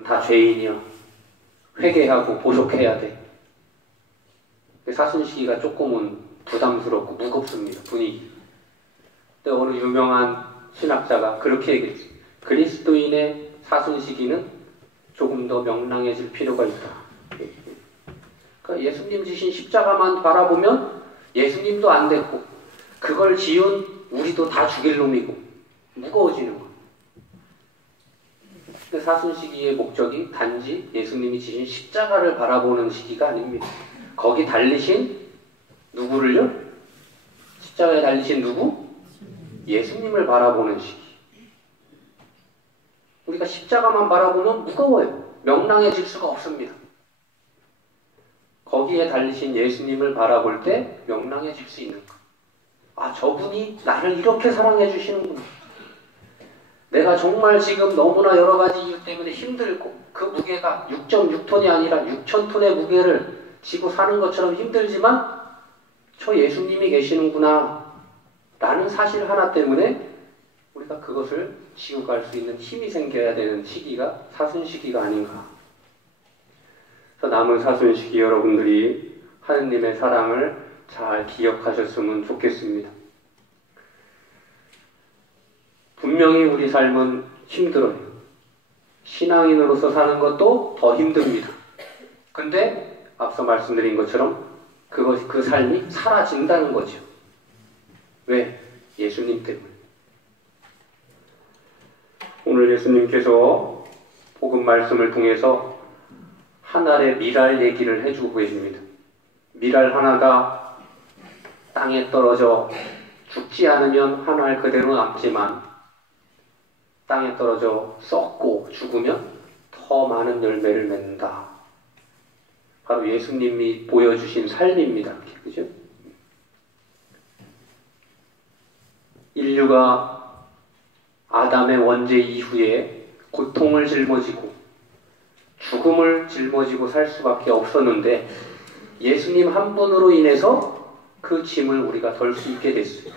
다 죄인이야. 회개하고 보속해야 돼. 사순시기가 조금은 부담스럽고 무겁습니다. 분위기. 근데 어느 유명한 신학자가 그렇게 얘기했어요. 그리스도인의 사순시기는 조금 더 명랑해질 필요가 있다. 그러니까 예수님 지신 십자가만 바라보면 예수님도 안 됐고 그걸 지은 우리도 다 죽일 놈이고 무거워지는 거예요. 근데 사순시기의 목적이 단지 예수님이 지신 십자가를 바라보는 시기가 아닙니다. 거기 달리신 누구를요? 십자가에 달리신 누구? 예수님을 바라보는 시기. 우리가 십자가만 바라보면 무거워요. 명랑해질 수가 없습니다. 거기에 달리신 예수님을 바라볼 때 명랑해질 수 있는 것. 아, 저분이 나를 이렇게 사랑해 주시는구나. 내가 정말 지금 너무나 여러 가지 이유 때문에 힘들고 그 무게가 6.6톤이 아니라 6,000톤의 무게를 지고 사는 것처럼 힘들지만 저 예수님이 계시는구나 라는 사실 하나 때문에 우리가 그것을 지고 갈 수 있는 힘이 생겨야 되는 시기가 사순시기가 아닌가. 그래서 남은 사순시기 여러분들이 하느님의 사랑을 잘 기억하셨으면 좋겠습니다. 분명히 우리 삶은 힘들어요. 신앙인으로서 사는 것도 더 힘듭니다. 근데 앞서 말씀드린 것처럼 그 삶이 사라진다는 거죠. 왜? 예수님 때문에. 오늘 예수님께서 복음 말씀을 통해서 한 알의 밀알 얘기를 해주고 계십니다. 밀알 하나가 땅에 떨어져 죽지 않으면 한 알 그대로 남지만 땅에 떨어져 썩고 죽으면 더 많은 열매를 맺는다. 바로 예수님이 보여주신 삶입니다. 그죠? 인류가 아담의 원죄 이후에 고통을 짊어지고 죽음을 짊어지고 살 수밖에 없었는데 예수님 한 분으로 인해서 그 짐을 우리가 덜 수 있게 됐어요.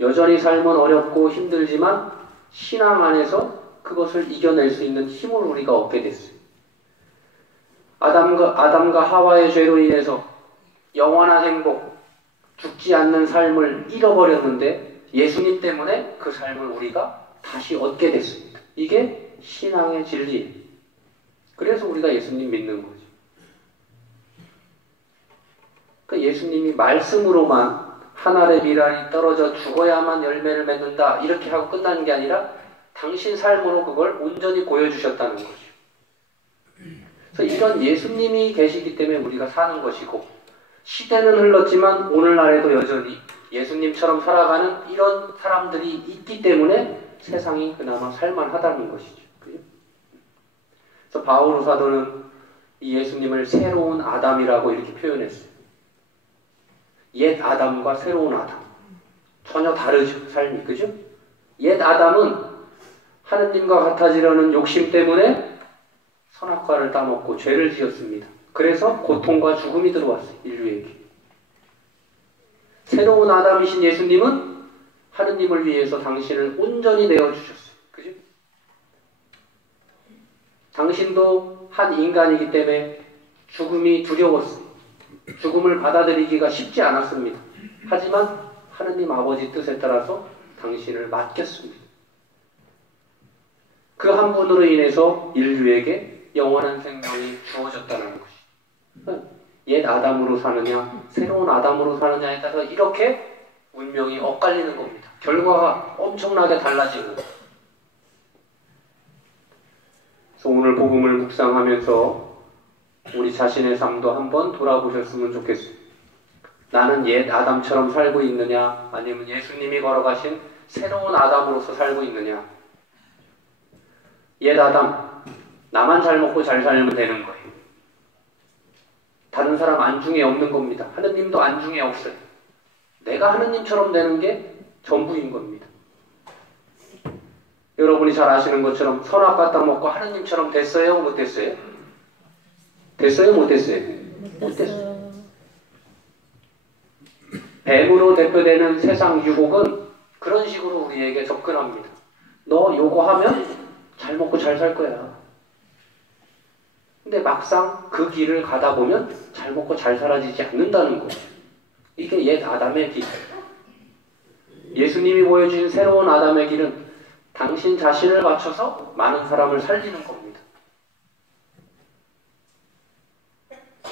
여전히 삶은 어렵고 힘들지만 신앙 안에서 그것을 이겨낼 수 있는 힘을 우리가 얻게 됐어요. 아담과 하와의 죄로 인해서 영원한 행복, 죽지 않는 삶을 잃어버렸는데 예수님 때문에 그 삶을 우리가 다시 얻게 됐습니다. 이게 신앙의 진리예요. 그래서 우리가 예수님 믿는 거죠. 그러니까 예수님이 말씀으로만 한 알의 밀알이 떨어져 죽어야만 열매를 맺는다 이렇게 하고 끝나는 게 아니라 당신 삶으로 그걸 온전히 보여주셨다는 거죠. 그래서 이런 예수님이 계시기 때문에 우리가 사는 것이고 시대는 흘렀지만 오늘날에도 여전히 예수님처럼 살아가는 이런 사람들이 있기 때문에 세상이 그나마 살만하다는 것이죠. 그래서 바오로 사도는 이 예수님을 새로운 아담이라고 이렇게 표현했어요. 옛 아담과 새로운 아담. 전혀 다르죠, 삶이. 그죠? 옛 아담은 하느님과 같아지려는 욕심 때문에 선악과를 따먹고 죄를 지었습니다. 그래서 고통과 죽음이 들어왔어요, 인류에게. 새로운 아담이신 예수님은 하느님을 위해서 당신을 온전히 내어주셨어요. 그죠? 당신도 한 인간이기 때문에 죽음이 두려웠어요. 죽음을 받아들이기가 쉽지 않았습니다. 하지만 하느님 아버지 뜻에 따라서 당신을 맡겼습니다. 그 한 분으로 인해서 인류에게 영원한 생명이 주어졌다는 것이. 옛 아담으로 사느냐, 새로운 아담으로 사느냐에 따라서 이렇게 운명이 엇갈리는 겁니다. 결과가 엄청나게 달라지는 거예요. 그래서 오늘 복음을 묵상하면서 우리 자신의 삶도 한번 돌아보셨으면 좋겠어요. 나는 옛 아담처럼 살고 있느냐, 아니면 예수님이 걸어가신 새로운 아담으로서 살고 있느냐. 옛 아담, 나만 잘 먹고 잘 살면 되는 거예요. 다른 사람 안중에 없는 겁니다. 하느님도 안중에 없어요. 내가 하느님처럼 되는 게 전부인 겁니다. 여러분이 잘 아시는 것처럼 선악과 따먹고 하느님처럼 됐어요? 못 됐어요? 됐어요? 못 됐어요? 못 됐어요. 뱀으로 대표되는 세상 유혹은 그런 식으로 우리에게 접근합니다. 너 요거 하면 잘 잘 먹고 잘 살 거야. 근데 막상 그 길을 가다 보면 잘 먹고 잘 살아지지 않는다는 거예요. 이게 옛 아담의 길. 예수님이 보여주신 새로운 아담의 길은 당신 자신을 바쳐서 많은 사람을 살리는 겁니다.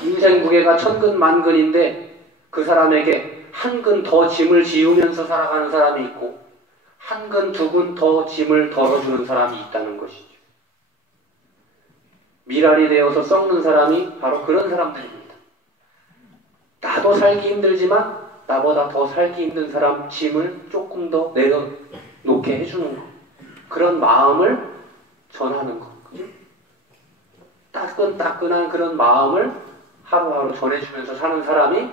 인생 무게가 천근만근인데 그 사람에게 한 근 더 짐을 지우면서 살아가는 사람이 있고 한 근 두 근 더 짐을 덜어주는 사람이 있다는 것이죠. 미랄이 되어서 썩는 사람이 바로 그런 사람들입니다. 나도 살기 힘들지만 나보다 더 살기 힘든 사람 짐을 조금 더 내려놓게 해주는 것. 그런 마음을 전하는 것. 따끈따끈한 그런 마음을 하루하루 전해주면서 사는 사람이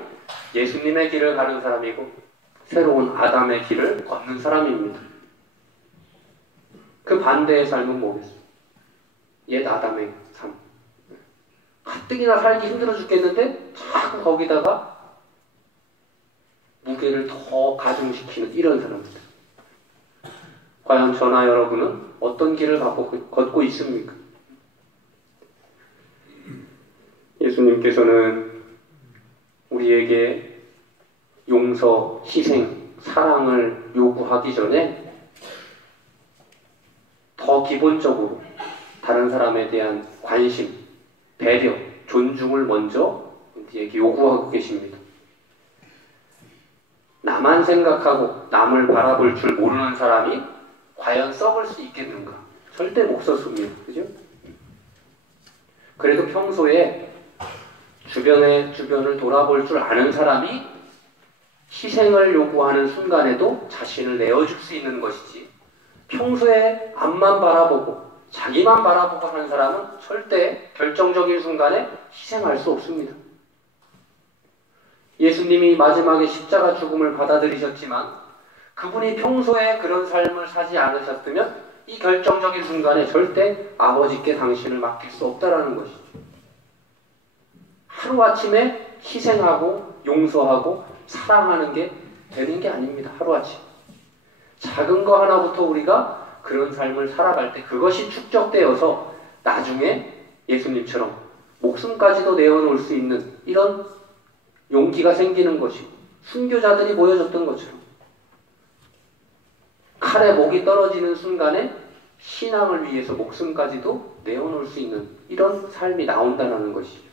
예수님의 길을 가는 사람이고 새로운 아담의 길을 걷는 사람입니다. 그 반대의 삶은 뭐겠어요? 옛 아담의 삶. 가뜩이나 살기 힘들어 죽겠는데 자꾸 거기다가 무게를 더 가중시키는 이런 사람들. 과연 저나 여러분은 어떤 길을 걷고 있습니까? 예수님께서는 우리에게 용서, 희생, 사랑을 요구하기 전에 더 기본적으로 다른 사람에 대한 관심, 배려, 존중을 먼저 우리에게 요구하고 계십니다. 나만 생각하고 남을 바라볼 줄 모르는 사람이 과연 썩을 수 있겠는가? 절대 못 썩습니다. 그죠? 그래도 평소에 주변을 돌아볼 줄 아는 사람이 희생을 요구하는 순간에도 자신을 내어줄 수 있는 것이지, 평소에 앞만 바라보고 자기만 바라보고 하는 사람은 절대 결정적인 순간에 희생할 수 없습니다. 예수님이 마지막에 십자가 죽음을 받아들이셨지만 그분이 평소에 그런 삶을 사지 않으셨으면 이 결정적인 순간에 절대 아버지께 당신을 맡길 수 없다라는 것이죠. 하루아침에 희생하고 용서하고 사랑하는 게 되는 게 아닙니다. 하루아침. 작은 거 하나부터 우리가 그런 삶을 살아갈 때 그것이 축적되어서 나중에 예수님처럼 목숨까지도 내어놓을 수 있는 이런 용기가 생기는 것이고, 순교자들이 보여줬던 것처럼 칼에 목이 떨어지는 순간에 신앙을 위해서 목숨까지도 내어놓을 수 있는 이런 삶이 나온다는 것이죠.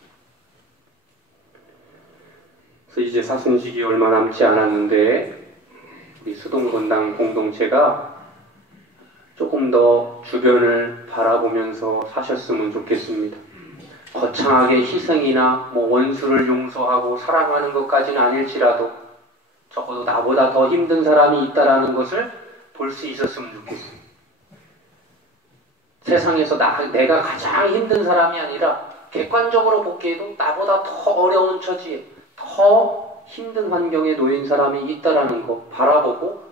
그래서 이제 사순식이 얼마 남지 않았는데 우리 수동건당 공동체가 조금 더 주변을 바라보면서 사셨으면 좋겠습니다. 거창하게 희생이나 원수를 용서하고 사랑하는 것까지는 아닐지라도 적어도 나보다 더 힘든 사람이 있다라는 것을 볼 수 있었으면 좋겠습니다. 세상에서 내가 가장 힘든 사람이 아니라 객관적으로 보기에도 나보다 더 어려운 처지에 더 힘든 환경에 놓인 사람이 있다라는 거 바라보고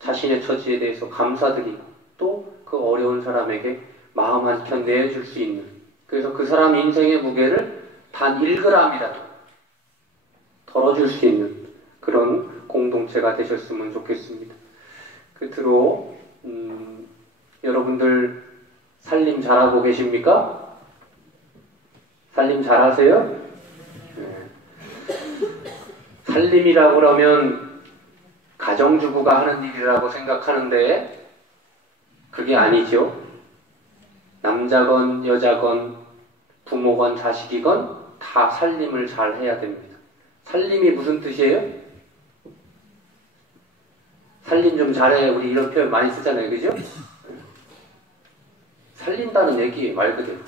자신의 처지에 대해서 감사드리고 또 그 어려운 사람에게 마음 한켠 내어줄 수 있는, 그래서 그 사람 인생의 무게를 단 1g이라도 덜어줄 수 있는 그런 공동체가 되셨으면 좋겠습니다. 끝으로 여러분들 살림 잘하고 계십니까? 살림 잘하세요? 네. 살림이라고 그러면 가정주부가 하는 일이라고 생각하는데 그게 아니죠. 남자건 여자건 부모건 자식이건 다 살림을 잘 해야 됩니다. 살림이 무슨 뜻이에요? 살림 좀 잘해, 우리 이런 표현 많이 쓰잖아요. 그죠? 살린다는 얘기예요, 말 그대로.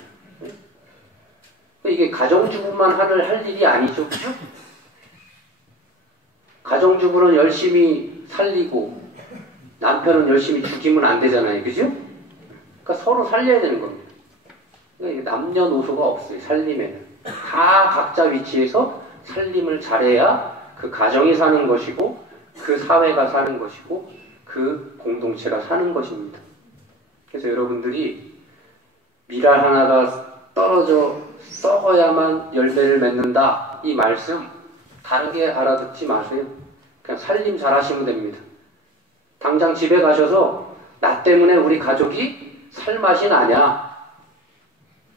이게 가정주부만 할 일이 아니죠. 그죠? 가정주부는 열심히 살리고 남편은 열심히 죽이면 안 되잖아요. 그죠? 그러니까 서로 살려야 되는 겁니다. 그러니까 남녀노소가 없어요. 살림에는. 다 각자 위치에서 살림을 잘해야 그 가정이 사는 것이고 그 사회가 사는 것이고 그 공동체가 사는 것입니다. 그래서 여러분들이 미랄 하나가 떨어져 썩어야만 열매를 맺는다, 이 말씀 다르게 알아듣지 마세요. 그냥 살림 잘 하시면 됩니다. 당장 집에 가셔서 나 때문에 우리 가족이 살맛이 나냐?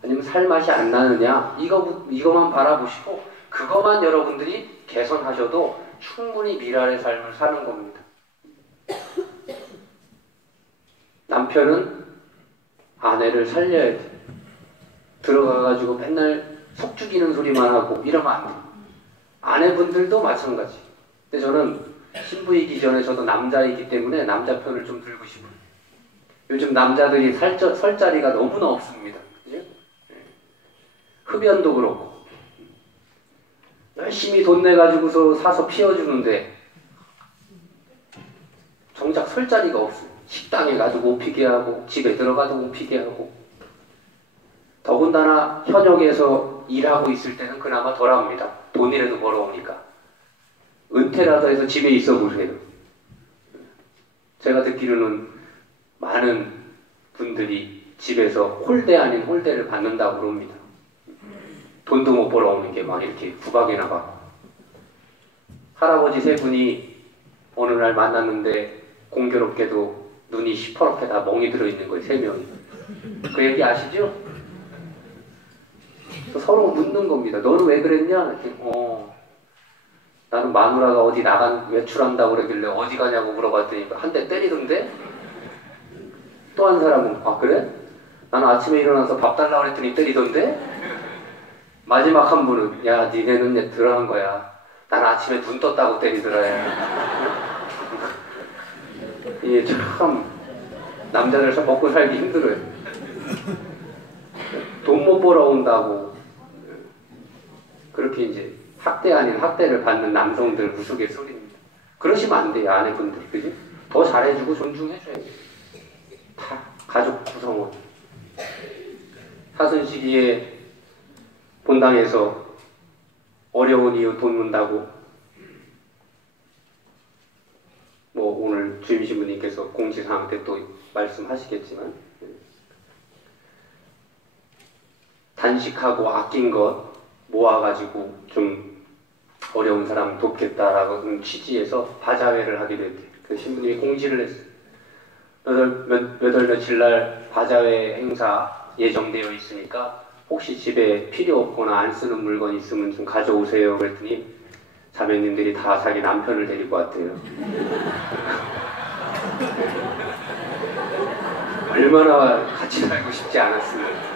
아니면 살맛이 안 나느냐? 이거만 바라보시고 그것만 여러분들이 개선하셔도 충분히 미랄의 삶을 사는 겁니다. 남편은 아내를 살려야 돼. 들어가가지고 맨날 속 죽이는 소리만 하고 이러면 안 돼. 아내분들도 마찬가지. 근데 저는 신부이기 전에 저도 남자이기 때문에 남자 편을 좀 들고 싶어요. 요즘 남자들이 설 자리가 너무나 없습니다. 그죠? 흡연도 그렇고 열심히 돈 내가지고서 사서 피워주는데 정작 설 자리가 없어요. 식당에 가도 못 피게 하고 집에 들어가도 못 피게 하고 더군다나 현역에서 일하고 있을 때는 그나마 덜합니다. 돈이라도 벌어오니까. 은퇴라도 해서 집에 있어 보세요. 제가 듣기로는 많은 분들이 집에서 홀대 아닌 홀대를 받는다고 그럽니다. 돈도 못 벌어오는 게 막 이렇게 구박에 나가고. 할아버지 세 분이 어느 날 만났는데 공교롭게도 눈이 시퍼렇게 다 멍이 들어있는 거예요. 세 명이. 그 얘기 아시죠? 서로 묻는 겁니다. 너는 왜 그랬냐? 나는 마누라가 어디 외출한다고 그러길래 어디 가냐고 물어봤더니 한 대 때리던데? 또 한 사람은 아 그래? 나는 아침에 일어나서 밥 달라고 그랬더니 때리던데? 마지막 한 분은 야 니네는 들어간 거야. 난 아침에 눈 떴다고 때리더라. 이게 참 남자들 먹고 살기 힘들어요. 돈 못 벌어온다고 그렇게 이제 학대 아닌 학대를 받는 남성들 우스갯소리입니다. 그러시면 안 돼요. 아내분들이. 그지? 더 잘해주고 존중해줘야 돼요. 다 가족 구성원. 사순시기에 본당에서 어려운 이유 돕는다고 뭐 오늘 주임신부님께서 공지사항 때 또 말씀하시겠지만 단식하고 아낀 것 모아가지고 좀 어려운 사람 돕겠다라고 취지에서 바자회를 하게 됐대요. 그 신부님이 공지를 했어요. 몇 월 며칠 날 바자회 행사 예정되어 있으니까 혹시 집에 필요 없거나 안 쓰는 물건 있으면 좀 가져오세요. 그랬더니 자매님들이 다 자기 남편을 데리고 왔대요. 얼마나 같이 살고 싶지 않았으면.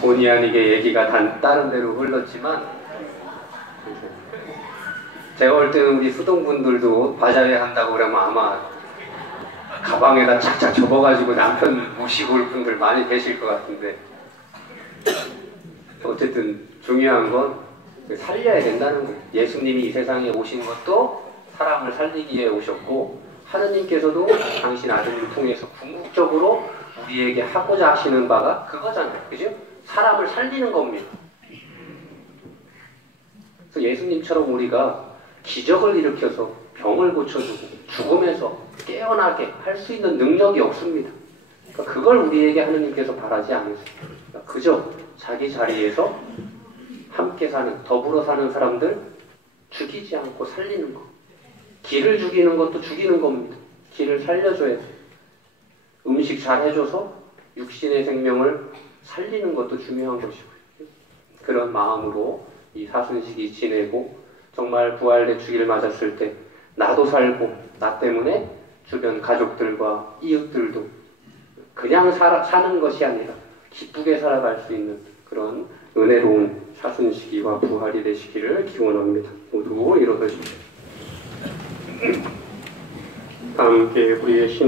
본의 아니게 얘기가 다른 데로 흘렀지만 제가 볼 때는 우리 수동분들도 바자회 한다고 그러면 아마 가방에다 착착 접어가지고 남편 모시고 올 분들 많이 계실 것 같은데 어쨌든 중요한 건 살려야 된다는 거예요. 예수님이 이 세상에 오신 것도 사람을 살리기 위해 오셨고 하느님께서도 당신 아들을 통해서 궁극적으로 우리에게 하고자 하시는 바가 그거잖아요. 그죠? 사람을 살리는 겁니다. 그래서 예수님처럼 우리가 기적을 일으켜서 병을 고쳐주고 죽음에서 깨어나게 할 수 있는 능력이 없습니다. 그러니까 그걸 우리에게 하느님께서 바라지 않으세요. 그러니까 그저 자기 자리에서 함께 사는, 더불어 사는 사람들 죽이지 않고 살리는 것. 기를 죽이는 것도 죽이는 겁니다. 기를 살려줘야 돼요. 음식 잘 해줘서 육신의 생명을 살리는 것도 중요한 것이고요. 그런 마음으로 이 사순식이 지내고 정말 부활의 주기를 맞았을 때 나도 살고 나 때문에 주변 가족들과 이웃들도 그냥 사는 것이 아니라 기쁘게 살아갈 수 있는 그런 은혜로운 사순시기와 부활이 되시기를 기원합니다. 모두 일어서십시오. 함께 우리의 신